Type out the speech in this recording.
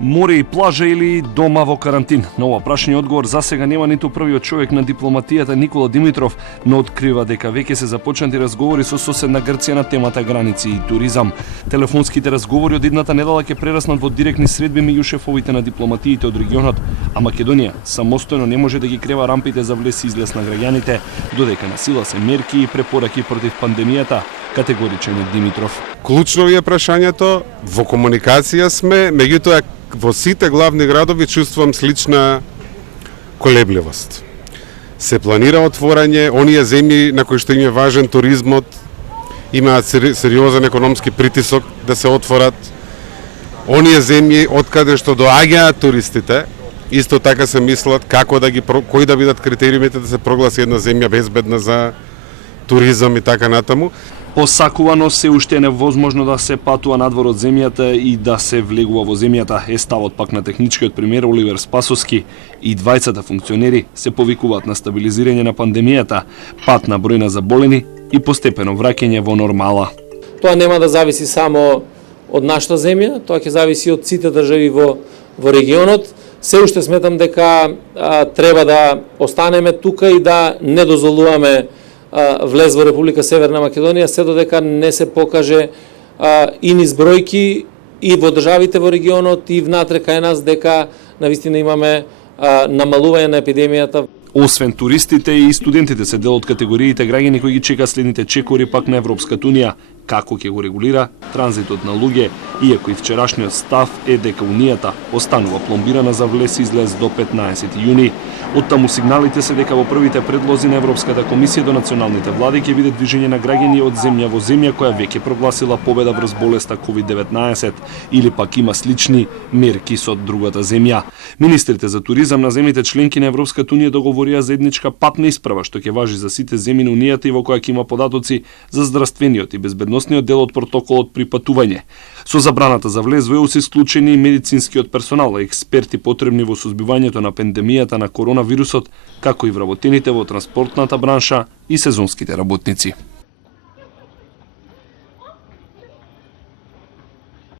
Море и плажа или дома во карантин? На ова прашање одговор засега нема ниту првиот човек на дипломатијата Никола Димитров, но открива дека веќе се започнати разговори со соседна Грција на темата граници и туризам. Телефонските разговори од идната недела ќе прераснат во директни средби меѓу шефовите на дипломатиите од регионот, а Македонија самостојно не може да ги крива рампите за влез и излез на граѓаните, додека на сила се мерки и препораки против пандемијата, категоричен е Димитров. Клучно е прашањето, во комуникација сме, меѓутоа во сите главни градови чувствувам слична колебливост. Се планира отворање, оние земји на кои што им е важен туризмот, имаат сериозен економски притисок да се отворат. Оние земји од каде што доаѓаат туристите, исто така се мислат како да кои да бидат критериумите да се прогласи една земја безбедна за туризам и така натаму. Посакувано се уште е невозможно да се патува надвор од земјата и да се влегува во земјата, е ставот пак на техничкиот премиер Оливер Спасовски. И двајцата функционери се повикуваат на стабилизирање на пандемијата, пат на број на заболени и постепено враќање во нормала. Тоа нема да зависи само од нашата земја, тоа ќе зависи од сите држави во регионот. Се уште сметам дека треба да останеме тука и да не дозволуваме влез во Република Северна Македонија, се додека не се покаже и низ бројки и во државите во регионот и внатре кај нас дека навистина имаме намалување на епидемијата. Освен туристите и студентите се дел од категориите граѓани кои ги чека следните чекори пак на Европската унија, како ќе го регулира транзитот на луѓе, иако и вчерашниот став е дека унијата останува пломбирана за влез и излез до 15 јуни. Оттаму сигналите се дека во првите предлози на Европската комисија до националните влади ќе биде движење на граѓани од земја во земја која веќе прогласила победа врз болеста COVID-19 или пак има слични мерки со другата земја. Министрите за туризам на земјите членки на Европската унија договорија заедничка патна исправа што ќе важи за сите земји на унијата и во која ќе има податоци за здравствениот и безбедносниот дел од протоколот при патување. Со забраната за влез во ЕУ се исклучени медицинскиот персонал и експерти потребни во сузбивањето на пандемијата на коронавирусот, како и вработените во транспортната бранша и сезонските работници.